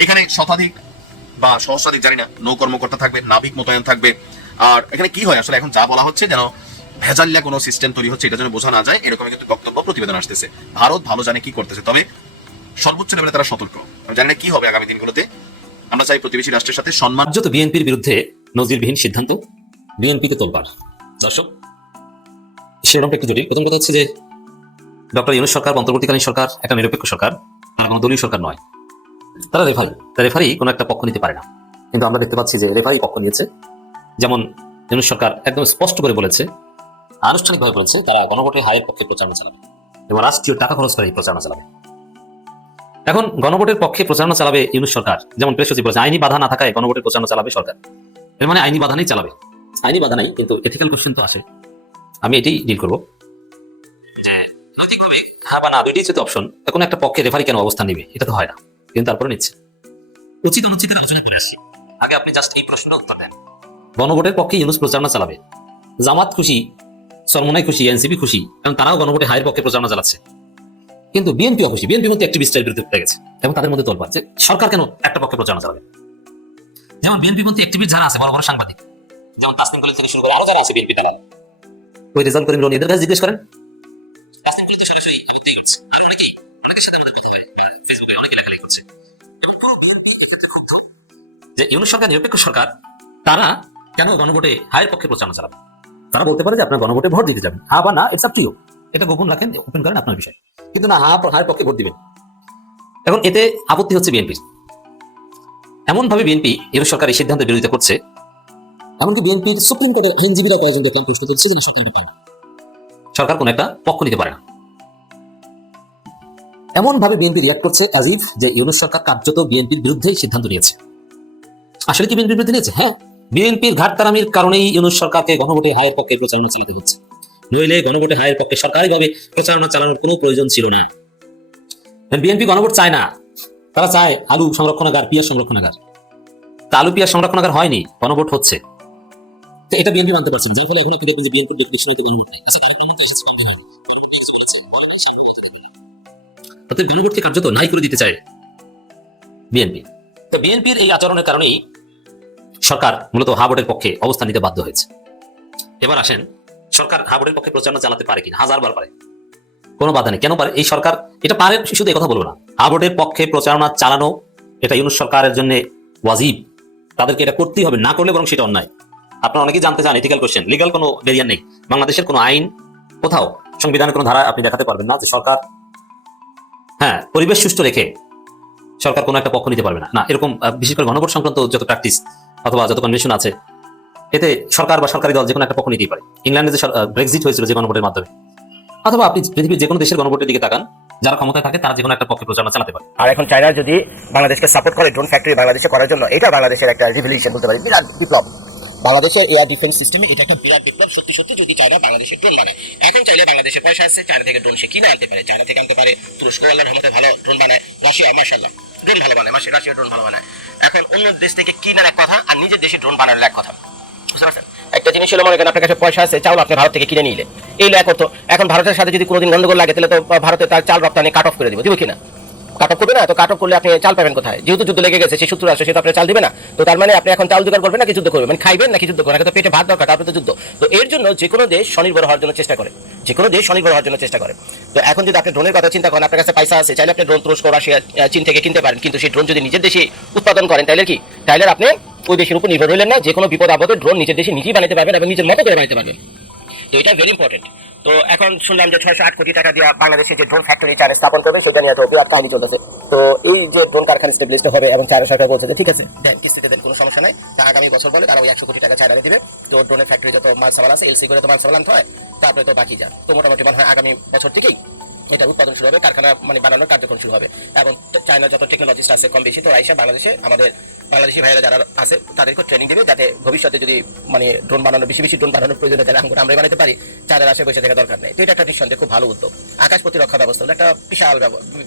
এখানে শতাধিক বা সহস্রাধিক জানি না নৌ কর্মকর্তা থাকবে, নাবিক মোতায়েন থাকবে। আর এখানে কি হয় আসলে এখন যা বলা হচ্ছে যেন ভেজালিয়া কোনো সিস্টেম তৈরি হচ্ছে, এটা যেন বোঝা না যায়, এরকম কিন্তু বক্তব্য প্রতিবেদন আসতেছে। ভারত ভালো জানে কি করতেছে, তবে সর্বোচ্চ লেভেলে তারা সতর্ক। আমি জানি না কি হবে আগামী দিনগুলোতে। আমরা চাই প্রতিবেশী রাষ্ট্রের সাথে সম্মান। রাজ্যত বিএনপির বিরুদ্ধে নজিরবিহীন সিদ্ধান্ত, বিএনপিকে তোলপাড়। দর্শক, সেরকম একটু জটিল। প্রথম কথা হচ্ছে যে ডক্টর ইউনূস সরকার, অন্তর্বর্তীকালীন সরকার একটা নিরপেক্ষ সরকার, তারা কোনো দলীয় সরকার নয়। তারা রেফারি কোনো একটা পক্ষ নিতে পারে না, কিন্তু আমরা দেখতে পাচ্ছি যে রেফারি পক্ষ নিয়েছে। যেমন ইউনূস সরকার একদম স্পষ্ট করে বলেছে, আনুষ্ঠানিকভাবে বলেছে, তারা গণভোটে হায়ের পক্ষে প্রচারণা চালাবে এবং রাষ্ট্রীয় টাকা খরচ করে প্রচারণা চালাবে। এখন গণভোটের পক্ষে প্রচারণা চালাবে ইউনূস সরকার, যেমন প্রেস সচিব বলেছে আইনি বাধা না থাকায় গণভোটের প্রচারণা চালাবে সরকার। এর মানে আইনি বাধা নেই চালাবে, আইনি বাধা নাই, কিন্তু এথিক্যাল কোশ্চেন তো আসে। আমি এটাই ডিল করবো যে নৈতিকভাবে হ্যাঁ বা না দুইটাই হচ্ছে অপশন। এখন একটা পক্ষে রেফারি কেন অবস্থান নিবে, এটা তো হয় না, কিন্তু তারপরে নিচ্ছে। উচিত অনুচিত আলোচনা করে আসি, আগে আপনি জাস্ট এই প্রশ্নের উত্তর দেন। গণভোটের পক্ষে ইউনূস প্রচারণা চালাবে, জামাত খুশি, সরমনাই খুশি, এনসিপি খুশি, কারণ তারাও গণভোটে হায়ের পক্ষে প্রচারণা চালাচ্ছে। কিন্তু বিএনপিও খুশি, বিএনপি মধ্যে অ্যাক্টিভিস্টের বিরুদ্ধে উঠে গেছে এবং তাদের মধ্যে তোলপাড় যে সরকার কেন একটা পক্ষে প্রচারণা চালাবে। যেমন বিএনপি মধ্যে অ্যাক্টিভিস্ট যারা আছে, বড় বড় সাংবাদিক, যেমন তাসনিম কলিম থেকে শুরু করে আরো যারা আছে বিএনপি দালাল, ওই রেজাল্ট করিম লোন এদের কাছে জিজ্ঞেস করেন। তাসনিম কলিম তো সরাসরি বিরুদ্ধেই করছে, আর অনেকের সাথে আমাদের কথা হয়, ফেসবুকে অনেকে লেখালেখি করছে যে ইউনূস সরকার নিরপেক্ষ সরকার, তারা কেন গণভোটে হায়ের পক্ষে প্রচারণা চালাবে। তারা বলতে পারে যে আপনার গণভোটে ভোট দিতে যাবেন, হ্যাঁ বা না, ইটস আপ টু ইউ, এটা গোপন রাখেন, ওপেন করেন, আপনার বিষয়, কিন্তু না হায়ের পক্ষে ভোট দিবেন। এখন এতে আপত্তি হচ্ছে বিএনপির। এমন ভাবে বিএনপি ইউনূস সরকার এই সিদ্ধান্তের বিরোধিতা করছে, এমনকি বিএনপির সুপ্রিম কোর্টের আইনজীবীরা কয়েকজন দেখলাম পোস্ট করছে যে সরকার কোন একটা পক্ষ নিতে পারে না। এমন ভাবে বিএনপি রিয়াক্ট করছে অ্যাজ ইফ যে ইউনূস সরকার কার্যত বিএনপির বিরুদ্ধেই সিদ্ধান্ত নিয়েছে। আসলে কি বিএনপির বিরুদ্ধে নিয়েছে? হ্যাঁ, বিএনপির ঘাটতারামির কারণেই ইউনূস সরকারকে গণভোটে হায়ের পক্ষে প্রচারণা চালাতে হচ্ছে, নইলে গণভোটে হায়ের পক্ষে সরকারিভাবে প্রচারণা চালানোর কোনো প্রয়োজন ছিল না। বিএনপি গণভোট চায় না, তারা চায় আলু সংরক্ষণাগার, পেঁয়াজ সংরক্ষণাগার। তা আলু পেঁয়াজ সংরক্ষণাগার হয়নি, গণভোট হচ্ছে, তো এটা বিএনপি মানতে পারছেন, যার ফলে এখন আপনি দেখবেন যে বিএনপির ডেপুটেশন হতে গণভোট নেই। অর্থাৎ গণভোটকে কার্যত নাই করে দিতে চায় বিএনপি। তো বিএনপির এই আচরণের কারণেই সরকার মূলত হাবোর্ডের পক্ষে অবস্থান নিতে বাধ্য হয়েছে। এবার আসেন, সরকার হাবোর্ডের পক্ষে প্রচারণা চালাতে পারে কিনা? 1000 বার পারে, কোনো বাধা নেই। কেন পারে? এই সরকার এটা পারে, শুধু এই কথা বলবো না, হাবোর্ডের পক্ষে প্রচারণা চালানো এটা ইউনূস সরকারের জন্য ওয়াজিব, তাদেরকে এটা করতেই হবে, না করলে বরং সেটা অন্যায়। আপনারা অনেকেই জানতে চান এথিক্যাল কোশ্চেন, লিগ্যাল কোনো ব্যারিয়ার নেই, বাংলাদেশের কোনো আইন কোথাও সংবিধানের কোনো ধারা আপনি দেখাতে পারবেন না যে সরকার, হ্যাঁ, পরিবেশ সুষ্ঠু রেখে সরকার কোনো একটা পক্ষ নিতে পারবে না। না, এরকম বিশেষ করে গণভোট সংক্রান্ত যত প্র্যাকটিস অথবা যত কনভেনশন আছে, এতে সরকার বা সরকারি দল যে কোনো একটা পক্ষ নিতেই পারে। ইংল্যান্ডে যে ব্রেক্সিট হয়েছিল যে গণভোটের মাধ্যমে, অথবা আপনি পৃথিবীর যে কোনো দেশের গণভোটের দিকে তাকান, যারা ক্ষমতায় থাকে তারা যে কোনো একটা পক্ষে প্রচারণা চালাতে পারে। আর এখন চায়না যদি বাংলাদেশকে সাপোর্ট করে ড্রোন ফ্যাক্টরি বাংলাদেশে করার জন্য, এটা বাংলাদেশের একটা রিভলিউশন বলতে পারি, বিরাট বিপ্লব। বাংলাদেশের এয়ার ডিফেন্স সিস্টেমে এটা একটা বিরাট বিপ্লব সত্যি সত্যি যদি চায়না বাংলাদেশে ড্রোন বানায়। এখন চাইলে বাংলাদেশে পয়সা আছে, চায়না থেকে ড্রোন সে কিনে আনতে পারে, চায়না থেকে আনতে পারে, তুরস্ক আল্লাহর রহমতে ভালো ড্রোন বানায়, রাশিয়া মাশাআল্লাহ ড্রোন ভালো বানায়, রাশিয়া ড্রোন ভালো বানায়। এখন অন্য দেশ থেকে কিনার এক কথা, আর নিজের দেশে ড্রোন বানানোর এক কথা, বুঝতে পারছেন? একটা জিনিস হলো, মনে করেন আপনার কাছে পয়সা আছে, চাউল আপনি ভারত থেকে কিনে নিলে, এই লেয়া করতো। এখন ভারতের সাথে যদি কোনোদিন গন্ডগোল লাগে, তাহলে তো ভারতে তার চাল রপ্তানি কাট অফ করে দিব কিনা? কাট অফ করবে না, তো কাট অফ করলে আপনি চাল পাবেন কোথায়? যেহেতু যুদ্ধ লেগে গেছে, সেই সূত্র আসে, সে তো আপনার চাল দিবে না। তো তার মানে আপনি এখন চাল জোগাড় করবেন নাকি যুদ্ধ করবেন? মানে খাইবেন নাকি যুদ্ধ করবেন? তো পেটে ভাত দরকার, তারপরে তো যুদ্ধ। তো এর জন্য যে কোনো দেশ স্বনির্ভর হওয়ার জন্য চেষ্টা করে, যে কোনো দেশ স্বনির্ভর হওয়ার জন্য চেষ্টা করে। তো এখন যদি আপনি ড্রোনের কথা চিন্তা করেন, আপনার কাছে পয়সা আছে, চাইলে আপনি ড্রোন তুরস্ক, রাশিয়া, চীন থেকে কিনতে পারেন, কিন্তু সেই ড্রোন যদি নিজের দেশে উৎপাদন করেন, তাহলে কি? তাহলে আপনি ওই দেশের উপর নির্ভর হইলেন না, যে কোনো বিপদ আপদে ড্রোন নিজের দেশে নিজেই বানাতে পারবেন এবং নিজের মতো করে বানাতে পারবেন। তো এটা ভেরি ইম্পর্টেন্ট। তো এখন শুনলাম যে 608 কোটি টাকা দিয়ে বাংলাদেশে যে ড্রোন ফ্যাক্টরি চায়না স্থাপন করবে, সেটা নিয়ে তো বিরাট কাহিনী চলতেছে। তো এই যে ড্রোন কারখানা স্টেবলিশড হবে এবং চায়না সরকার বলছে যে ঠিক আছে দেন, কিস্তিতে দেন, কোনো সমস্যা নাই, তা আগামী বছর বলে তারা ওই 100 কোটি টাকা চায়না দিবে। তো ড্রোনের ফ্যাক্টরি যত মাল সামাল আছে, এলসি করে তো মাল সামাল আনতে হয়, তারপরে তো বাকি যা, তো মোটামুটি মনে হয় আগামী বছর থেকেই এটা উৎপাদন শুরু হবে, কারখানা মানে বানানোর কার্যক্রম শুরু হবে। এবং চায়নার যত টেকনোলজিস্ট আছে কম বেশি, তো আইসা বাংলাদেশে আমাদের বাংলাদেশি ভাইয়েরা যারা আছে তাদেরকে ট্রেনিং দেবে, যাতে ভবিষ্যতে যদি মানে ড্রোন বানানো, বেশি বেশি ড্রোন বানানোর প্রয়োজন হয়, তাহলে আমরা বানাতে পারি, চায়নার আসে বসে দেখা দরকার নেই। তো এটা একটা নিঃসন্দেহে খুব ভালো উদ্যোগ। আকাশ প্রতিরক্ষা ব্যবস্থা হলো একটা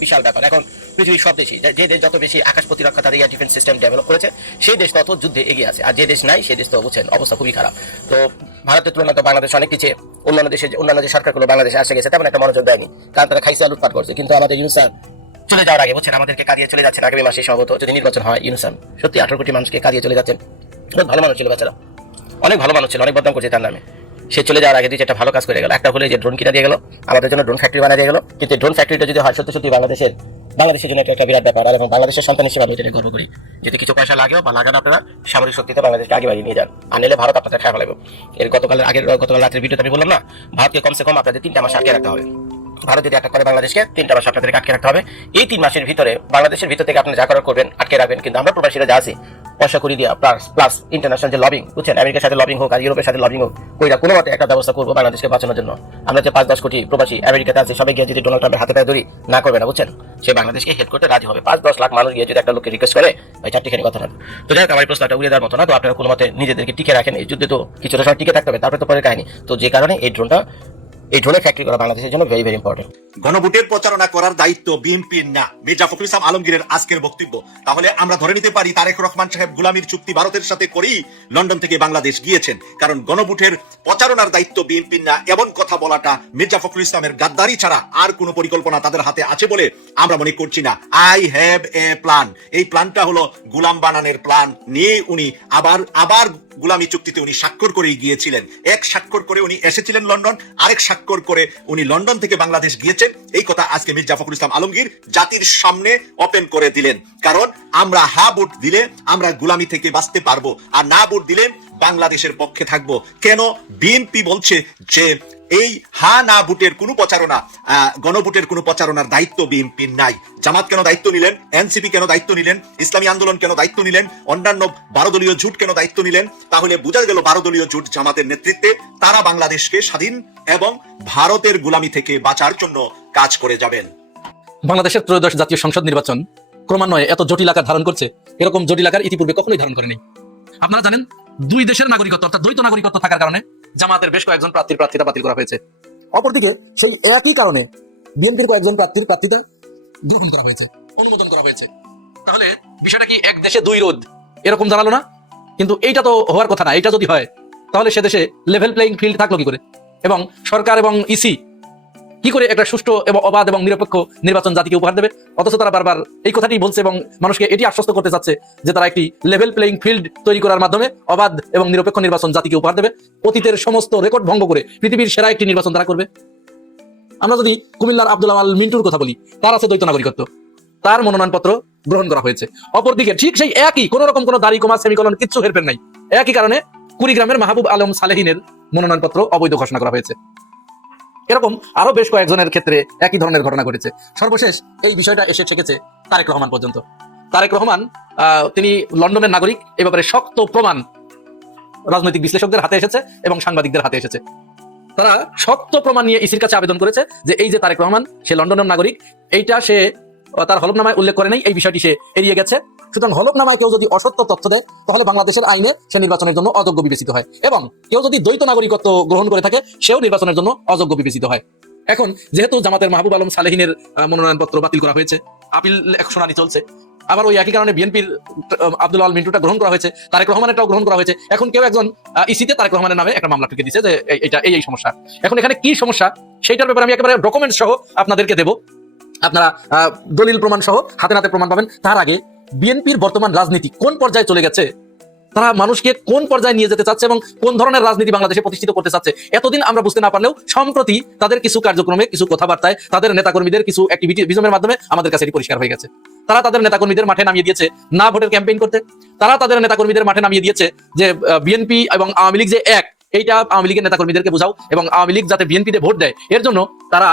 বিশাল ব্যাপার। এখন পৃথিবীর সব দেশই, যে দেশ যত বেশি আকাশ প্রতিরক্ষা তাদের এয়ার ডিফেন্স সিস্টেম ডেভেলপ করেছে, সেই দেশ তত যুদ্ধে এগিয়ে আছে। আর যে দেশ নাই, সেই দেশ তো বুঝছেন অবস্থা খুবই খারাপ। তো ভারতের তুলনায় তো বাংলাদেশ অনেক কিছু, অন্যান্য যে সরকারগুলো বাংলাদেশে আসে গেছে তেমন একটা মনোযোগ দেয়নি, কারণ তারা খাইছে লুটপাট করছে। কিন্তু আমাদের ইউনুস চলে যাওয়ার আগে, বুঝছেন, আমাদেরকে কাঁদিয়ে চলে যাচ্ছেন আগামী মাসে সম্ভবত, যদি নির্বাচন হয়। ইউনুস সত্যি 18 কোটি মানুষকে কাঁদিয়ে চলে যাচ্ছেন। বহুত ভালো মানুষ ছিল বেচারা, অনেক ভালো মানুষ ছিল, অনেক বদনাম করছে তার নামে। সে চলে যাওয়ার আগে 2-4টা ভালো কাজ করে গেল। একটা হলে যে ড্রোন কিনা দিয়ে গেল, আমাদের জন্য ড্রোন ফ্যাক্টরি বানিয়ে দিয়ে গেল। কিন্তু ড্রোন ফ্যাক্টরিটা যদি হয় সত্যি সত্যি বাংলাদেশের জন্য একটা বিরাট ব্যাপার। আর এবং বাংলাদেশের সন্তান হিসেবে আমি এটা গর্ব করি। যদি কিছু পয়সা লাগেও বা লাগান, আপনারা সামরিক শক্তিতে বাংলাদেশকে আগে বাড়িয়ে নিয়ে যান, আর নিলে ভারত আপনাদের খাওয়া লাগবে। গতকাল রাতের ভিডিওতে আমি বললাম না, ভারতকে কমসে কম আপনাদের 3টা মাস আটকে রাখতে হবে। ভারত যদি অ্যাটাক করে বাংলাদেশকে, 3টা মাস আপনাদেরকে আটকে রাখতে হবে। এই 3 মাসের ভিতরে বাংলাদেশের ভিতর থেকে আপনি যা করার করবেন, আটকে রাখবেন। কিন্তু আমরা প্রবাসীরা যা আছি, পয়সা করে দিয়া প্লাস ইন্টারন্যাশনাল যে লবিং, বুঝছেন, আমেরিকার সাথে লবিং হোক আর ইউরোপের সাথে লবিং হোক, কইরা কোনো মতে একটা ব্যবস্থা করবো বাংলাদেশকে বাঁচানোর জন্য। আমরা যে 5-10 কোটি প্রবাসী আমেরিকাতে আছে, সবাই গিয়ে যদি ডোনাল্ড ট্রাম্পের হাতে পায়ে ধরি না করবে না, বুঝছেন, সে বাংলাদেশকে হেল্প করতে রাজি হবে। 5-10 লাখ মানুষ গিয়ে যদি একটা লোককে রিকোয়েস্ট করে, ভাই চারটিখানি কথা না। তো যাই হোক, আমার প্রশ্নটা উড়িয়ে দেওয়ার মতো না। তো আপনারা কোনো মতে নিজেদেরকে টিকে রাখেন। এই যুদ্ধে তো কিছুটা সময় টিকে থাকতে হবে, তারপরে তো পরের কাহিনী। তো যে কারণে এই ড্রোনের ফ্যাক্টরি করা বাংলাদেশের জন্য ভেরি ভেরি ইম্পর্টেন্ট। গণভোটের প্রচারণা করার দায়িত্ব বিএনপির না, মির্জা ফখরুল ইসলাম আলমগীরের আজকের বক্তব্য। তাহলে আমরা ধরে নিতে পারি তারেক রহমান সাহেব গোলামির চুক্তি ভারতের সাথে করেই লন্ডন থেকে বাংলাদেশ গিয়েছেন, কারণ গণভোটের প্রচারণার দায়িত্ব বিএনপির না, এমন কথা বলাটা মির্জা ফখরুল ইসলামের গাদ্দারি ছাড়া আর কোনো পরিকল্পনা তাদের হাতে আছে বলে আমরা মনে করছি না। আই হ্যাভ এ প্ল্যান, এই প্ল্যানটা হলো গোলাম বানানোর প্ল্যান নিয়ে উনি আবার গোলামি চুক্তিতে উনি স্বাক্ষর করেই গিয়েছিলেন। এক স্বাক্ষর করে উনি এসেছিলেন লন্ডন, আরেক স্বাক্ষর করে উনি লন্ডন থেকে বাংলাদেশ গিয়েছেন। এই কথা আজকে মির্জা ফখরুল ইসলাম আলমগীর জাতির সামনে ওপেন করে দিলেন। কারণ আমরা হা ভোট দিলে আমরা গোলামি থেকে বাঁচতে পারবো, আর না ভোট দিলে বাংলাদেশের পক্ষে থাকবো। কেন বিএনপি বলছে যে এই হা না ভোটের কোনো প্রচারণা, গণভোটের কোনো প্রচারণার দায়িত্ব বিএনপির নাই? জামাত কেন দায়িত্ব নিলেন? এনসিপি কেন দায়িত্ব নিলেন? ইসলামী আন্দোলন কেন দায়িত্ব নিলেন? অন্যান্য 12 দলীয় জোট কেন দায়িত্ব নিলেন? তাহলে বোঝা গেল 12 দলীয় জোট জামাতের নেতৃত্বে তারা বাংলাদেশকে স্বাধীন এবং ভারতের গোলামি থেকে বাঁচার জন্য কাজ করে যাবেন। বাংলাদেশের 13শ জাতীয় সংসদ নির্বাচন ক্রমান্বয়ে এত জটিল আকার ধারণ করছে, এরকম জটিল আকার ইতিপূর্বে কখনোই ধারণ করেনি। আপনারা জানেন, 2 দেশের নাগরিকত্ব অর্থাৎ দ্বৈত নাগরিকত্ব থাকার কারণে জামাতের বেশ কয়েকজন প্রার্থিতা বাতিল করা হয়েছে। অপরদিকে সেই একই কারণে বিএনপির কয়েকজন প্রার্থিতা গ্রহণ করা হয়েছে, অনুমোদন করা হয়েছে। তাহলে বিষয়টা কি এক দেশে 2 রোদ এরকম জানালো না? কিন্তু এইটা তো হওয়ার কথা না। এটা যদি হয় তাহলে সে দেশে লেভেল প্লেইং ফিল্ড থাকলো কি করে, এবং সরকার এবং ইসি কি করে একটা সুষ্ঠু এবং অবাধ এবং নিরপেক্ষ নির্বাচন জাতিকে উপহার দেবে? অথচ তারা বারবার এই কথাটি বলছে এবং মানুষকে এটি আশ্বস্ত করতে চাচ্ছে যে তারা একটি লেভেল প্লেইং ফিল্ড তৈরি করার মাধ্যমে অবাধ এবং নিরপেক্ষ নির্বাচন জাতিকে উপহার দেবে। অতীতের সমস্ত রেকর্ড ভঙ্গ করে পৃথিবীর সেরা একটি নির্বাচন তারা করবে। আমরা যদি কুমিল্লার আব্দুল আমাল মিন্টুর কথা বলি, তার আছে দ্বৈত নাগরিকত্ব, তার মনোনয়নপত্র গ্রহণ করা হয়েছে। অপরদিকে ঠিক সেই একই, কোন রকম কোনো দাড়ি কমা সেমিকলন কিচ্ছু হেরফের নাই, একই কারণে কুড়িগ্রামের মাহবুব আলম সালেহিনের মনোনয়নপত্র অবৈধ ঘোষণা করা হয়েছে। এরকম আরো বেশ কয়েকজনের ক্ষেত্রে একই ধরনের ঘটনা ঘটেছে। সর্বশেষ এই বিষয়টা এসে ঠেকেছে তারেক রহমান পর্যন্ত। তারেক রহমান তিনি লন্ডনের নাগরিক, এ ব্যাপারে শক্ত প্রমাণ রাজনৈতিক বিশ্লেষকদের হাতে এসেছে এবং সাংবাদিকদের হাতে এসেছে। তারা শক্ত প্রমাণ নিয়ে ইসির কাছে আবেদন করেছে যে এই যে তারেক রহমান সে লন্ডনের নাগরিক, এইটা সে তার হলফনামায় উল্লেখ করে নাই, এই বিষয়টি সে এড়িয়ে গেছে। সুতরাং হলফনামায় কেউ যদি অসত্য তথ্য দেয় তাহলে বাংলাদেশের আইনে সে নির্বাচনের জন্য অযোগ্য বিবেচিত হয়, এবং কেউ যদি দ্বৈত নাগরিকত্ব গ্রহণ করে থাকে সেও নির্বাচনের জন্য অযোগ্য বিবেচিত হয়। এখন যেহেতু জামাতের মাহবুব আলম সালেহিনের মনোনয়নপত্র বাতিল করা হয়েছে, আপিল শুনানি চলছে, আবার ওই একই কারণে বিএনপির আব্দুল আল মিন্টুটা গ্রহণ করা হয়েছে, তারেক রহমানেরটাও গ্রহণ করা হয়েছে। এখন কেউ একজন ইসিতে তারেক রহমানের নামে একটা মামলা ঠুকে দিচ্ছে যে এটা এই সমস্যা। এখন এখানে কি সমস্যা সেইটার ব্যাপারে আমি একেবারে ডকুমেন্ট সহ আপনাদেরকে দেব, আপনারা দলিল প্রমাণ সহ হাতে নাতে প্রমাণ পাবেন। তার আগে বিএনপির বর্তমান রাজনীতি কোন পর্যায়ে চলে গেছে, তারা মানুষকে কোন পর্যায়ে নিয়ে যেতে চাচ্ছে এবং কোন ধরনের রাজনীতি বাংলাদেশে প্রতিষ্ঠিত করতে চাচ্ছে, এতদিন আমরা বুঝতে না পারলেও সম্প্রতি তাদের কিছু কার্যক্রমে, কিছু কথাবার্তায়, তাদের নেতাকর্মীদের কিছু অ্যাক্টিভিজমের মাধ্যমে আমাদের কাছে এটি পরিষ্কার হয়ে গেছে। তারা তাদের নেতাকর্মীদের মাঠে নামিয়ে দিয়েছে না ভোটের ক্যাম্পেইন করতে, তারা তাদের নেতাকর্মীদের মাঠে নামিয়ে দিয়েছে যে বিএনপি এবং আওয়ামী লীগ যে এক, এইটা আওয়ামী লীগের নেতাকর্মীদেরকে বোঝাও এবং আওয়ামী লীগ যাতে বিএনপিতে ভোট দেয় এর জন্য তারা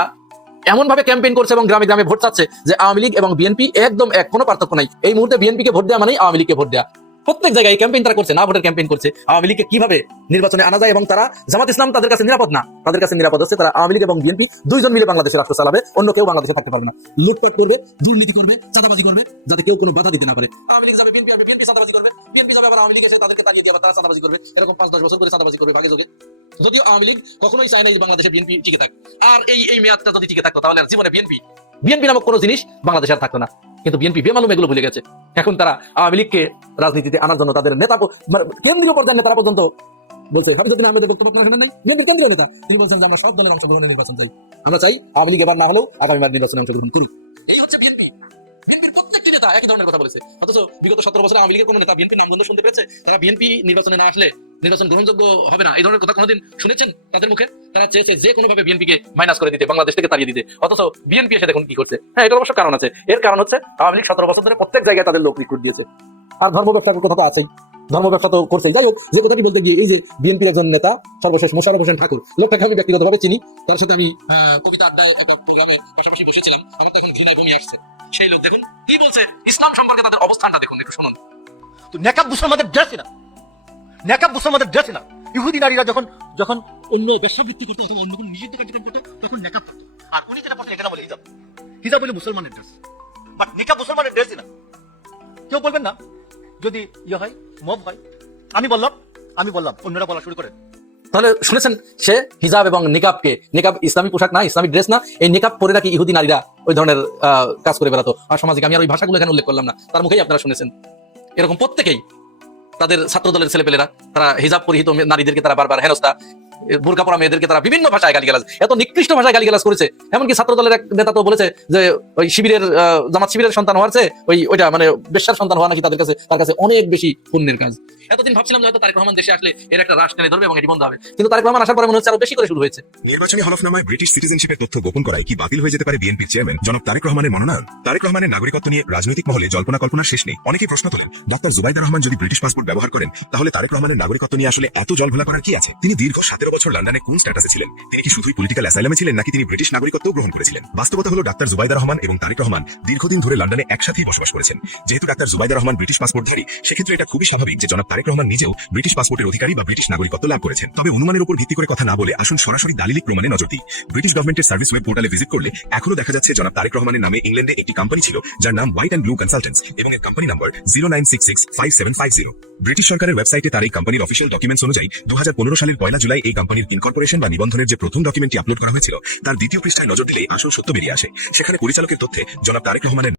এমন ভাবে ক্যাম্পেইন করছে এবং গ্রামে গ্রামে ভোট চাচ্ছে যে আওয়ামী লীগ এবং বিএনপি একদম এক, কোনো পার্থক্য নাই। এই মুহূর্তে বিএনপিকে ভোট দেওয়া মানেই আওয়ামী লীগকে ভোট দেওয়া। প্রত্যেক জায়গায় ক্যাম্পেইন তারা করছে, না ভোটের ক্যাম্পেইন করছে। আওয়ামী লীগকে কিভাবে নির্বাচনে আনা যায় এবং তারা জামাত ইসলাম তাদের কাছে নিরাপদ না, তাদের কাছে নিরাপদ হচ্ছে তারা আওয়ামী লীগ এবং বিএনপি দুইজন মিলে বাংলাদেশের রাষ্ট্র চালাবে, অন্য কেউ বাংলাদেশে থাকতে পারবে না। লুটপাট করবে, দুর্নীতি করবে, চাঁদাবাজি করবে, যাতে কেউ কোনো বাধা দিতে না পারে। আওয়ামী লীগ যাবে বিএনপি, বিএনপি চাঁদাবাজি করবে, বিএনপি যাবে আবার আওয়ামী লীগ এসে তাদেরকে তাড়িয়ে দিয়ে আবার তারা চাঁদাবাজি করবে। এরকম 5-10 বছর করে চাঁদাবাজি করবে ভাগে যোগে। যদিও আওয়ামী লীগ কখনোই চায় না যে বাংলাদেশে বিএনপি টিকে থাক, আর এই মেয়াদটা যদি টিকে থাকতো তাহলে আর জীবনে বিএনপি নামক কোনো জিনিস বাংলাদেশে আর থাকতো না। কিন্তু বিএনপি বেমালুম এগুলো ভুলে গেছে। এখন তারা আওয়ামী লীগকে রাজনীতিতে আনার জন্য তাদের নেতা, কেন্দ্রীয় পর্যায়ের নেতারা পর্যন্ত বলছে, হাফিজউদ্দিন আহমেদের বক্তব্য আপনারা শুনেন নাই? বিএনপির কেন্দ্রীয় নেতা তিনি বলছেন যে আমরা সব দলের অংশগ্রহণে নির্বাচন চাই, আমরা চাই আওয়ামী লীগ এবার না হলেও আগামীবার নির্বাচনে অংশগ্রহণ করি। এই হচ্ছে বিএনপি। বিএনপির প্রত্যেকটি নেতা একই ধরনের কথা বলেছে, অথচ বিগত 17 বছরে আওয়ামী লীগের কোনো নেতা বিএনপি নামগন্ধ শুনতে পেয়েছে? তারা বিএনপি নির্বাচনে না আসলে নির্বাচন গ্রহণযোগ্য হবে না, এই ধরনের কথা কোনোদিন শুনেছেন তাদের মুখে? তারা চেয়েছে যে কোনোভাবে বিএনপিকে মাইনাস করে দিতে, বাংলাদেশ থেকে তাড়িয়ে দিতে, অথচ বিএনপি এসে দেখুন কি করছে। হ্যাঁ, এটার অবশ্য কারণ আছে। এর কারণ হচ্ছে আওয়ামী লীগ 17 বছর ধরে প্রত্যেক জায়গায় তাদের লোক রিক্রুট দিয়েছে, আর ধর্ম ব্যবসার কথা তো আছেই, ধর্ম ব্যবসা তো করছেই। যাই হোক, যে কথাটি বলতে গিয়ে এই যে বিএনপির একজন নেতা সর্বশেষ মোশাররফ হোসেন ঠাকুর, লোকটাকে আমি ব্যক্তিগতভাবে চিনি, তার সাথে আমি কবিতা আড্ডায় একটা প্রোগ্রামে পাশাপাশি বসেছিলাম, আমার তখন ঘৃণায় বমি আসছে। সেই লোক দেখুন কি বলছে ইসলাম সম্পর্কে, তাদের অবস্থানটা দেখুন, একটু শুনুন। তো নেকাব মুসলমানদের ড্রেস না, নেকাব মুসলমানদের ড্রেস না। ইহুদি নারীরা যখন যখন অন্য ব্যবসাবৃত্তি করতো অথবা অন্য কোনো নিষিদ্ধ কার্যক্রম করতো তখন নেকাব করতো, আর উনি যেটা পড়ছেন এটা বলে হিজাব। হিজাব বলে মুসলমানের ড্রেস, বাট নেকাব মুসলমানের ড্রেসই না। কেউ বলবেন না যদি ইয়ে হয়, মব হয়। আমি বললাম অন্যরা বলা শুরু করেন। তাহলে শুনেছেন, সে হিজাব এবং নিকাবকে, নিকাব ইসলামী পোশাক না, ইসলামিক ড্রেস না, এই নিকাব পরে নাকি ইহুদি নারীরা ওই ধরনের কাজ করে বেড়াতো আর সামাজিক, আমি আর ওই ভাষাগুলো এখানে উল্লেখ করলাম না, তার মুখেই আপনারা শুনেছেন। এরকম প্রত্যেকেই তাদের ছাত্র দলের ছেলেপেলেরা তারা হিজাব পরিহিত নারীদেরকে তারা বারবার হেনস্থা, বোরকা পরা মেয়েদেরকে তারা বিভিন্ন ভাষায় গালিগালাজ, এত নিকৃষ্ট ভাষায় গালিগালাজ করেছে। এমনকি ছাত্র দলের এক নেতা তো বলেছে যে ওই শিবিরের জামাত শিবিরের সন্তান হওয়ার চেয়ে ওইটা মানে বেশ্যার সন্তান হওয়া নাকি তার কাছে অনেক বেশি পুণ্যের কাজ। এতদিন ভাবছিলাম যে হয়তো তারেক রহমান দেশে আসলে এর একটা রাশ টেনে ধরবে এবং এটি বন্ধ হবে, কিন্তু তারেক রহমান আসার পরে মনে হচ্ছে আরো বেশি করে শুরু হয়েছে। নির্বাচনী হলফনামায় ব্রিটিশ সিটিজেনশিপের তথ্য গোপন করায় কি বাতিল হয়ে যেতে পারে বিএনপির চেয়ারম্যান জনাব তারেক রহমানের মনোনয়ন? তারেক রহমানের নাগরিকত্ব নিয়ে রাজনৈতিক মহলে জল্পনা কল্পনার শেষ নেই। অনেকেই প্রশ্ন তোলেন, ডাক্তার জুবাইদা রহমান যদি ব্রিটিশ পাসপোর্ট ব্যবহার করেন তাহলে তারেক রহমানের নাগরিকত্ব নিয়ে আসলে এত জলঘোলা করার কি আছে? তিনি দীর্ঘ 17 বছর লন্ডনে কোন স্ট্যাটাসে ছিলেন? তিনি কি শুধুই পলিটিক্যাল অ্যাসাইলামে ছিলেন নাকি তিনি ব্রিটিশ নাগরিকত্ব গ্রহণ করেছিলেন? বাস্তবতা হলো ডাক্তার জুবাইদা রহমান এবং তারেক রহমান দীর্ঘদিন ধরে লন্ডনে একসাথেই বসবাস করেছেন। যেহেতু ডাক্তার জুবাইদা রহমান ব্রিটিশ পাসপোর্টধারী, সেক্ষেত্রে এটা খুবই স্বাভাবিক যে জনাব তারেক রহমান নিজেও ব্রিটিশ পাসপোর্টের অধিকারী বা ব্রিটিশ নাগরিকত্ব লাভ করেছেন। তবে অনুমানের উপর ভিত্তি করে কথা না বলে আসুন সরাসরি দালিলিক প্রমাণে নজর দিই। ব্রিটিশ গভর্নমেন্টের সার্ভিস ওয়েব পোর্টালে ভিজিট করলে এখনো দেখা যাচ্ছে জনাব তারেক রহমানের নামে ইংল্যান্ডে একটি কোম্পানি ছিল যার নাম হোয়াইট অ্যান্ড ব্লু কনসালটেন্টস এবং এর কোম্পানি নাম্বার 09665750। ব্রিটিশ সরকারের ওয়েবসাইটে তার এই কোম্পানির অফিসিয়াল ডকুমেন্টস অনুযায়ী 2015 সালের 1 জুলাই এই কোম্পানির ইনকর্পোরেশন বা নিবন্ধনের যে প্রথম ডকুমেন্টটি আপলোড করা হয়েছিল তার দ্বিতীয় পৃষ্ঠায় নজর দিলেই আসল সত্য বেরিয়ে আসে। সেখানে পরিচালকের তথ্যে জনাব তারেক রহমানের